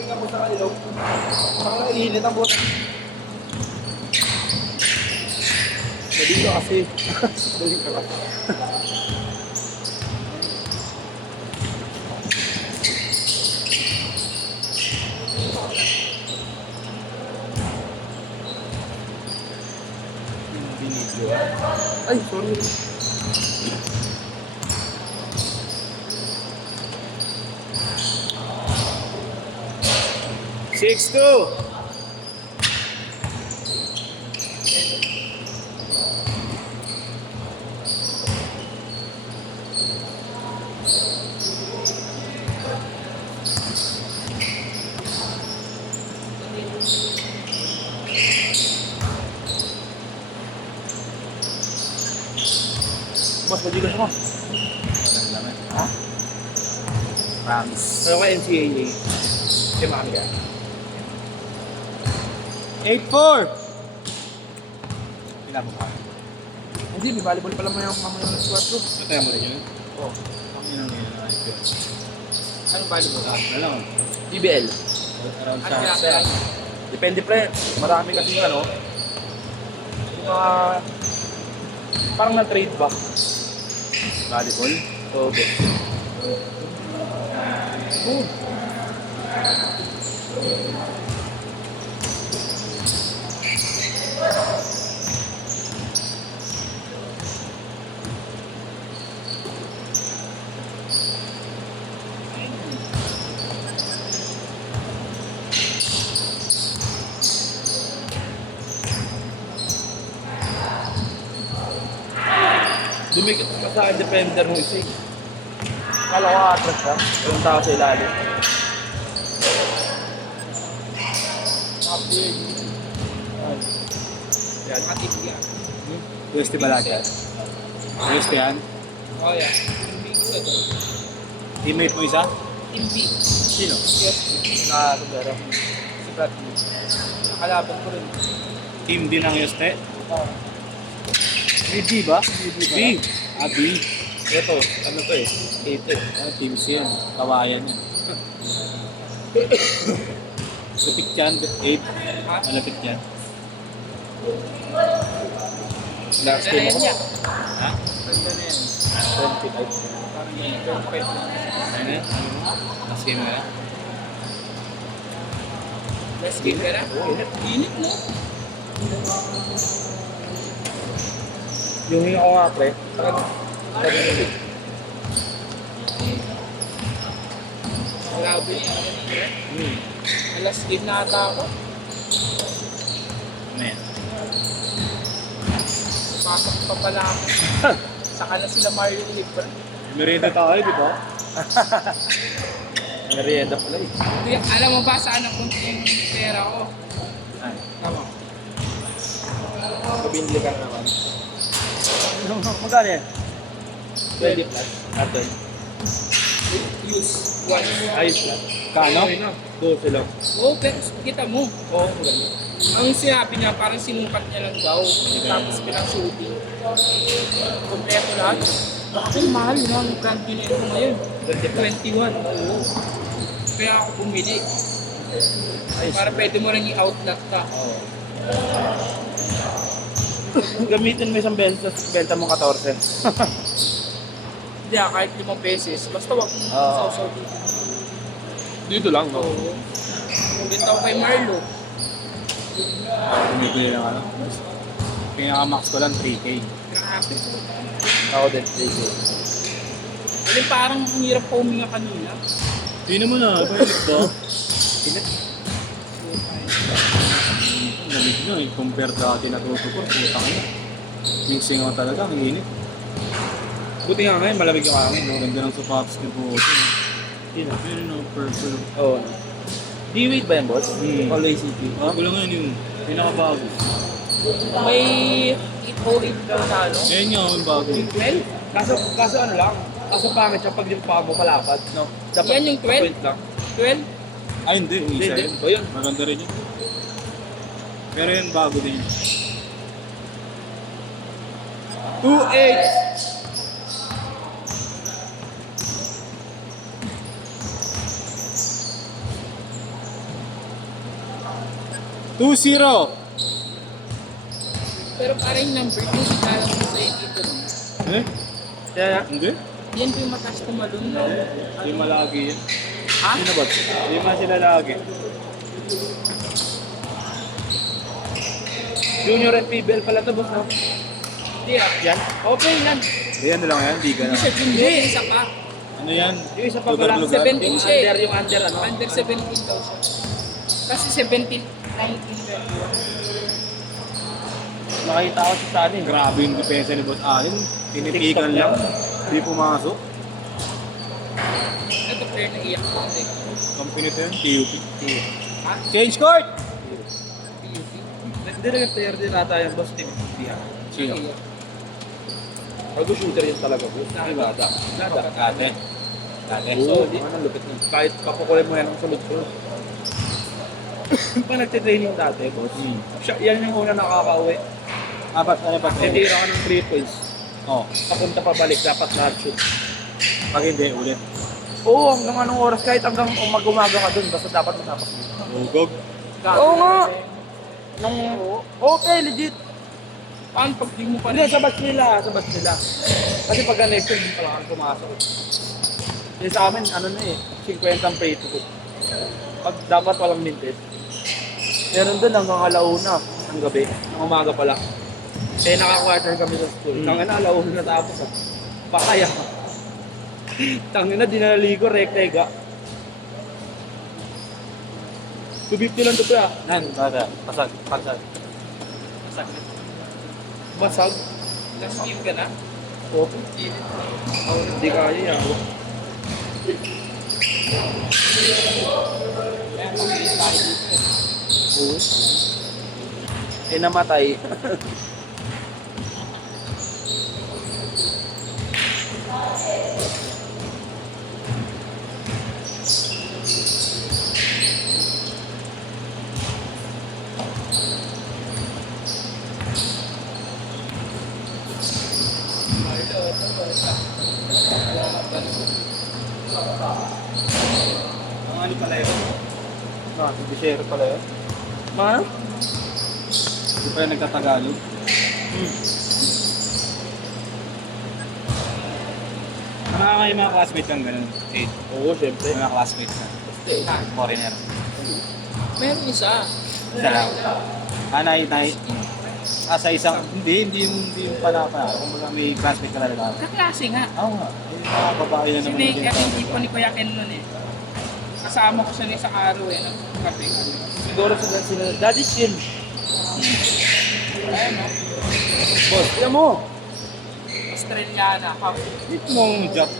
Tingnan mo sa kanilaw. Parang naiinit ang buto. Dali ka kasi. Dali ka kasi. Binidyo. Ay, sorry. Six two. Mas majigas mo. Walang laman. Ha? Promise. Pero ka NCAA. Hindi makami ka. 8-4! Pinabok ka. Hindi, may volleyball pala mo yung mamaya ng squad ko. Nataya mo rin yun? Oo. Ang inang yun. Anong volleyball? Alam mo. BBL. Around Ano sa... yan? Depende pre. Marami kasi ano. Yung mga... parang na-trade ba? Volleyball? Okay. Dumikit ka sa akin, defender mo isa eh. Kala ko atras ka. Yung tao sa ilalim. Kapig. Yan. Matip yan. UST ba lahat yan? UST yan? Oh yan. Teammate mo isa? Hindi. Sino? Yes. Nakakagaro. Si Bradley. Nakalaban ko rin. Team din ang UST? Oo. May B ba? B. Ah, B. Ito. Ano to eh? 8 eh. Ah, teams yan. Kawayan yan. Lapit yan. 8. Ha? Malapit yan. Last game ako. Ha? Ganda na yan. 25. Parang yun. 25 na. Ano yan? Last game nga na? Last game ka na? Oo. Init mo. Yung hinga ko nga pre. Talagang grabe. Last game na ata ako. Ano yan? Pasok pa pala ako. Saka na sila Mario Libre. Merienda tayo, di ba? Merienda pala eh. Kuya, alam mo ba saan napunta yung pera ko? Ay. Tama. Kabinli ka na naman. Magkano yan? 20 plus. Atin. Use. One. Ayos lang. Kano? 12 lang. Oo, pero kita mo. Oo, maganda. Ang sinabi niya, parang sinukat niya lang daw. Tapos pinang-shooting. Kompleto lahat. Bakit mahal yun ang brand binili ko ngayon? 21. Oo. Kaya ako pumili. Ayos. Para pwede mo rin i-outlet ka. Oo. Gamitin mo isang beses, tapos benta mo 14. Hindi kahit 5 pesos. Basta wag mong Oo. sausaw dito. Dito lang, no? Oo. Benta ko kay Marlo. Bumibili ng ano? Pinaka-max ko lang 3K. Grabe po. Ako din, 3K. Kasi parang ang hirap pa huminga kanina. Sino mo na? Pailit ba? Pinit. Lamig na eh. Compare dati natutupor. Putang ina. Yung singaw talaga. Ang init. Buti nga ngayon, malamig yung hangin, no? Ganda ng sapatos ni Bote. Yun, Ayun no, purple. Oo. D-Wade ba yan, boss? Hmm. Always CP. Bago lang yun yung pinakabago. May 808 daw na ano. Ayun nga, yung bago. 12? Kaso ano lang, kaso pangit siya pag yung paa mo palapad, no? Dapat Yan yung 12? point lang. 12? Ay, hindi. Yung isa Hindi, yun. ba yun? Maganda rin yun. Pero yun, bago din yun. 2-8! Two zero. Pero parang yung number 2, sinalang ko sa dito. No? Eh? Kaya, Hindi? Yan po yung mataas tumalon. No? Hindi malagi yan. Ha? sino boss? Hindi man sila lagi. Junior and PBL pala to, boss, no? Hindi ah. Yan? Okay, yan. Hindi, ano lang yan? Hindi ka Hindi na. siya junior, isa pa. Ano yan? Yung isa pa pala, Lugar-lugar. 17 yung siya eh. under, ano? Under 17 daw siya. Kasi 17, 19 daw. Nakita ko sa ano, eh. Grabe yung depensa ni Boss Allen. Tinitikan lang. Hindi pumasok. Ito player na iyak ko. Hindi. Company to yun, TUP. Ha? Change court! PUP? Hindi nag-player din nata yung boss team. Hindi, Sino? Iyak. Bago shooter yun talaga, boss. Ay, bata. Kate. Kate. Oo, anong lupit nun. Kahit papakulay mo yan ang sulod-sulod. Pag nagtitraining dati, boss, yan yung una nakaka-uwi. Apat, ano pa? Titira ka ng 3 points. Oh. Papunta pabalik, dapat lahat shoot. Pag hindi, ulit. Oo, hanggang anong oras, kahit hanggang umaga ka dun, basta dapat matapos mo. Ugog. Oo nga! Nung, okay, legit. Paano pag di mo pa Hindi, sa batch nila. Kasi pag next year, hindi pala kang pumasok. Kasi sa amin, ano na eh, 50 ang pay to. Pag dapat walang minted. Meron doon hanggang alauna ng gabi, ng umaga pa lang. Eh, naka-quarter kami sa school. Tangina, alauna na tapos ah. Pakaya. Tangina, di nalaligo, rektega. 250 lang to pa. Nan, bata. Pasag. Basag. Basag. Last game ka na? Oo. Hindi kaya yan. Oo. Eh, namatay. Ang ano pala yun? Hindi share pala yun. Ma? Hindi pa yung nagtatagalog. Mga mga classmates lang ganun. 8. Oo, syempre. Mga classmates na. Foreigner. Meron isa. Isa lang. Sa isang, hindi yung panapa. Kung baga may classmate ka talaga. Kaklase nga. Oo nga. Yung mga babae na Si naman. Nick, din at tao. hindi po ni Kuya Ken nun eh. Kasama ko siya ng isang araw eh, ng kape. Siguro sila, Daddy Chill. Ayan no? Boss, yan mo. Australiana, Hit mo ang jump.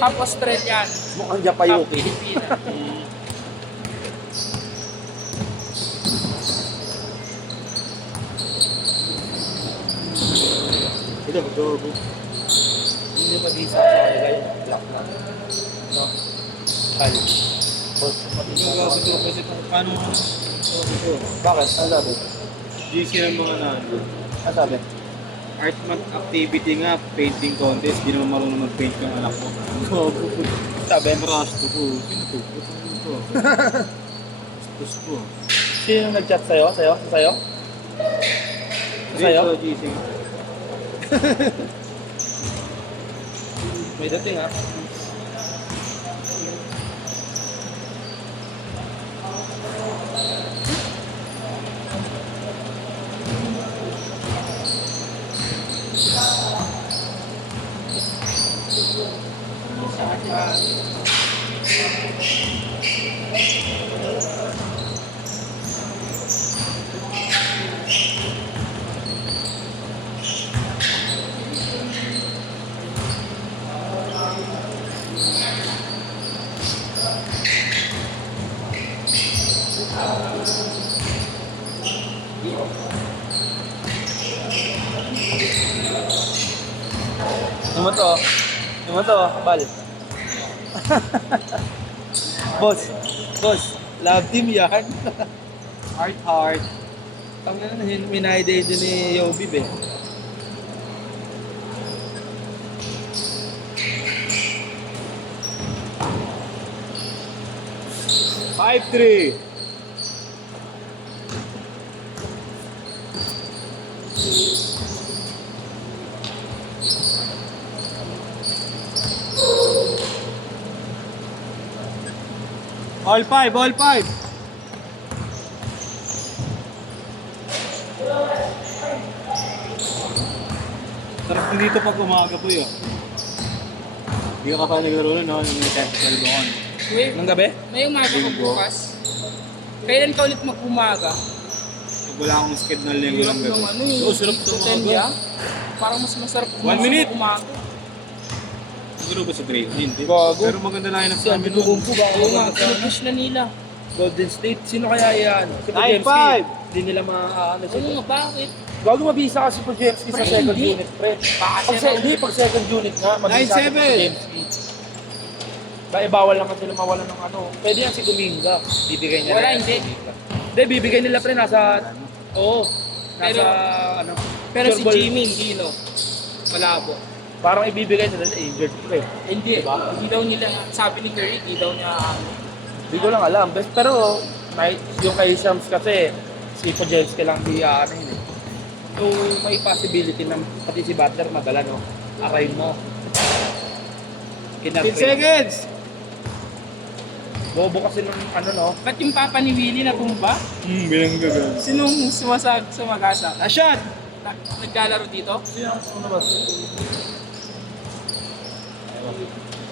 half Australian, Mukhang half Japayuki. Pilipina. Ito, mag-turbo. Hindi mag-isa sa kanila yung black na. No? Kali. Boss, Yung gagawin ko kasi paano bakit? Ano sabi? GC ng mga nando. Ano sabi? Art month activity nga, painting contest, di naman marunong mag-paint yung anak ko. Sabi? Brush to ko. Sino to? Sino to? Brush ko. Sino nag-chat sa'yo? Sa'yo? Sa'yo? Dito, GC. May dating ha? to. Ano to, bal. Boss, love team yan. Heart. Tangina na, minay-day din ni Yobib eh. Five, three. All five. Sarap din dito pag umaga po yun. Hindi ka pa naglaro nun, no? Nung may 10-12 ako. no? Uy, Nang gabi? may umaga ka bukas. Kailan ka ulit mag-umaga? Pag wala akong schedule na linggo lang gabi. Ano eh. Oo, sarap ito Sa Tenya, parang mas masarap One minute. umaga. Siguro ba sa trade? Hindi. Gago. Pero maganda na yun Si sa amin nun. Antetokounmpo ba? Oo nga, pinupush na nila. Golden State. Sino kaya yan? Si 9-5. Pujemski. Hindi nila maaano Oo siya. nga, bakit? Gago mabisa kasi Pujemski sa Pre, second hindi. unit, pre. Baka Pag, siya hindi, pag second unit nga, mabisa si 9-7. Pujemski. Dahil bawal lang kasi mawalan ng ano. Pwede yan si Kuminga. Bibigay niya. Wala, yan. hindi. Hindi, bibigay nila pre nasa... Oo. Nasa Pero- ano. Pero si pure ball. Jimmy, hindi no. Malabo. Parang ibibigay nila na injured pre. Hindi, Diba? hindi daw nila, sabi ni Curry, hindi daw niya, Hindi ko lang alam. Pero yung kay Shams kasi si Pujemski lang di ano yun eh. So may possibility na pati si Butler madala no. Aray mo. 10 seconds! Bobo kasi ng ano no. ba't yung papa ni Willie na tumba? Bilang gagal. Sinong sumagasa? A shot! Naglalaro dito? Sino ang ano ba?